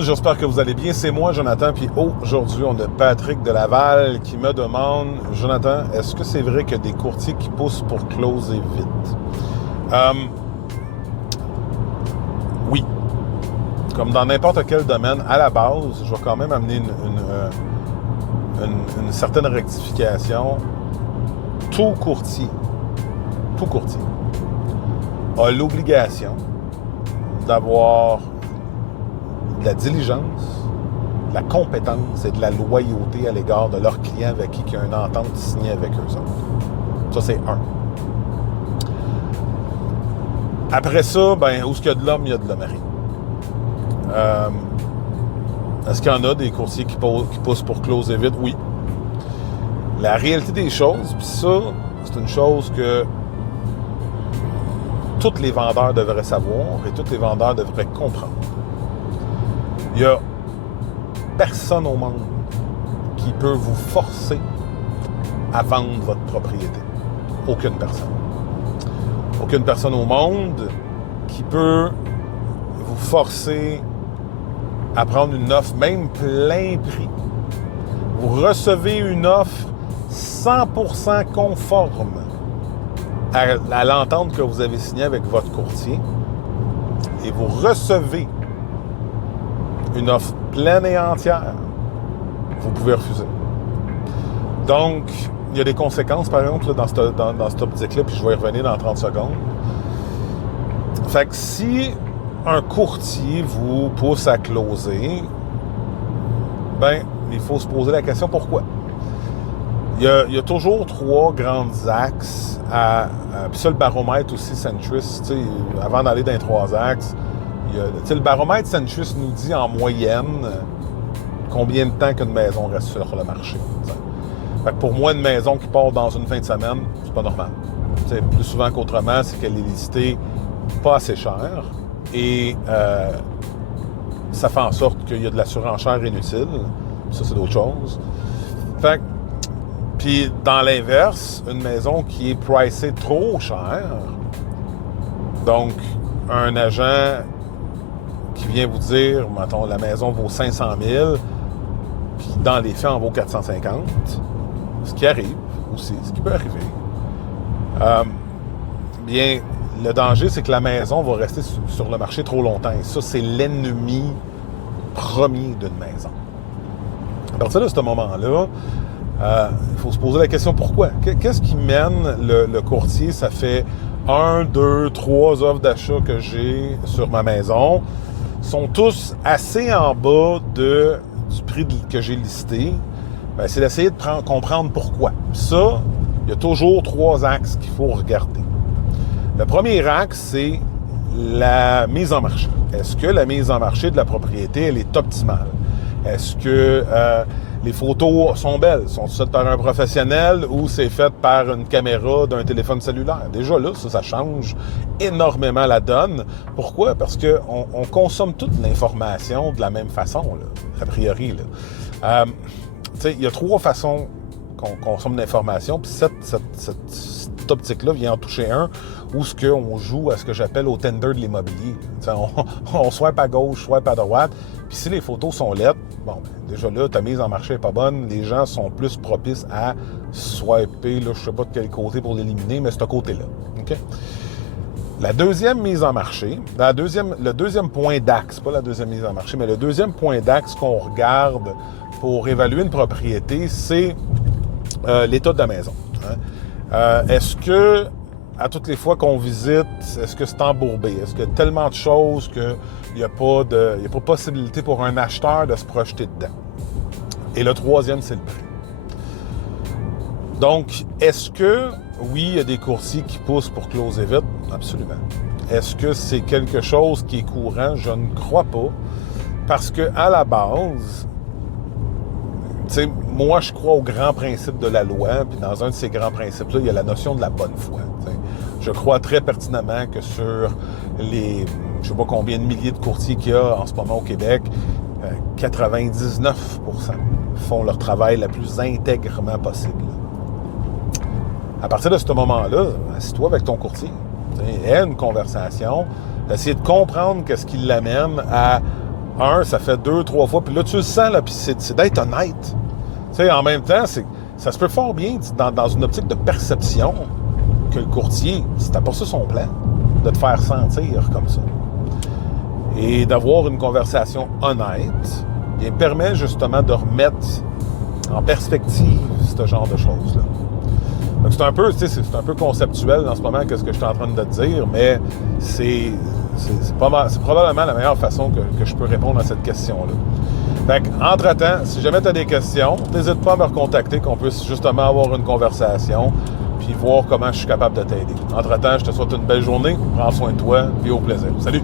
J'espère que vous allez bien. C'est moi, Jonathan. Puis aujourd'hui, on a Patrick de Laval qui me demande, Jonathan, est-ce que c'est vrai qu'il y a des courtiers qui poussent pour closer vite? Oui. Comme dans n'importe quel domaine, à la base, je vais quand même amener une certaine rectification. Tout courtier a l'obligation d'avoir de la diligence, de la compétence et de la loyauté à l'égard de leurs clients avec qui il y a une entente signée avec eux autres. Ça, c'est un. Après ça, où est-ce qu'il y a de l'homme, il y a de l'hommerie. Est-ce qu'il y en a des courtiers qui poussent pour closer vite? Oui. La réalité des choses, puis ça, c'est une chose que tous les vendeurs devraient savoir et tous les vendeurs devraient comprendre. Il n'y a personne au monde qui peut vous forcer à vendre votre propriété. Aucune personne. Aucune personne au monde qui peut vous forcer à prendre une offre, même plein prix. Vous recevez une offre 100% conforme à l'entente que vous avez signée avec votre courtier et vous recevez une offre pleine et entière, vous pouvez refuser. Donc, il y a des conséquences, par exemple, là, dans cette optique-là, puis je vais y revenir dans 30 secondes. Fait que si un courtier vous pousse à closer, il faut se poser la question pourquoi. Il y a toujours trois grands axes puis ça, le baromètre aussi, Centris, avant d'aller dans les trois axes, le baromètre Centris nous dit en moyenne combien de temps qu'une maison reste sur le marché. Fait que pour moi, une maison qui part dans une fin de semaine, c'est pas normal. Plus souvent qu'autrement, c'est qu'elle est listée pas assez cher et ça fait en sorte qu'il y a de la surenchère inutile. Ça, c'est d'autres choses. Fait que, puis dans l'inverse, une maison qui est pricée trop cher, donc un agent qui vient vous dire, mettons, la maison vaut 500 000, puis dans les faits, en vaut 450, ce qui arrive aussi, ce qui peut arriver. Le danger, c'est que la maison va rester sur le marché trop longtemps. Et ça, c'est l'ennemi premier d'une maison. À partir de ce moment-là, il faut se poser la question pourquoi. Qu'est-ce qui mène le courtier? Ça fait 1, 2, 3 offres d'achat que j'ai sur ma maison. Sont tous assez en bas du prix que j'ai listé. C'est d'essayer de comprendre pourquoi. Ça, il y a toujours trois axes qu'il faut regarder. Le premier axe, c'est la mise en marché. Est-ce que la mise en marché de la propriété, elle est optimale? Est-ce que les photos sont belles? Sont faites par un professionnel ou c'est fait par une caméra d'un téléphone cellulaire? Déjà là, ça change énormément la donne. Pourquoi? Parce qu'on consomme toute l'information de la même façon, là, a priori. Il y a trois façons qu'on consomme l'information, puis cette optique-là vient en toucher un où on joue à ce que j'appelle au tender de l'immobilier. On swipe à gauche, swipe à droite, puis si les photos sont laides, déjà là, ta mise en marché n'est pas bonne, les gens sont plus propices à swiper, là, je ne sais pas de quel côté pour l'éliminer, mais ce côté-là. Okay? La deuxième mise en marché, le deuxième point d'axe, pas la deuxième mise en marché, mais le deuxième point d'axe qu'on regarde pour évaluer une propriété, c'est l'état de la maison. Est-ce que, à toutes les fois qu'on visite, est-ce que c'est embourbé? Est-ce qu'il y a tellement de choses qu'il n'y a pas possibilité pour un acheteur de se projeter dedans? Et le troisième, c'est le prix. Donc, est-ce que, oui, il y a des courtiers qui poussent pour closer vite? Absolument. Est-ce que c'est quelque chose qui est courant? Je ne crois pas. Parce que à la base, moi, je crois au grand principe de la loi, puis dans un de ces grands principes-là, il y a la notion de la bonne foi. Je crois très pertinemment que sur les, je ne sais pas combien de milliers de courtiers qu'il y a en ce moment au Québec, 99% font leur travail le plus intègrement possible. À partir de ce moment-là, assis-toi avec ton courtier, aie une conversation, essayer de comprendre qu'est-ce qui l'amène à ça fait 2, 3 fois, puis là, tu le sens, là, puis c'est d'être honnête. Tu sais, en même temps, ça se peut fort bien, dans une optique de perception, que le courtier, c'était pas ça son plan, de te faire sentir comme ça. Et d'avoir une conversation honnête, bien, permet justement de remettre en perspective ce genre de choses-là. Donc c'est un peu conceptuel en ce moment que ce que je suis en train de te dire, mais c'est probablement la meilleure façon que je peux répondre à cette question-là. Fait qu'entre-temps, si jamais tu as des questions, n'hésite pas à me recontacter, qu'on puisse justement avoir une conversation, puis voir comment je suis capable de t'aider. Entre-temps, je te souhaite une belle journée, prends soin de toi, puis au plaisir. Salut!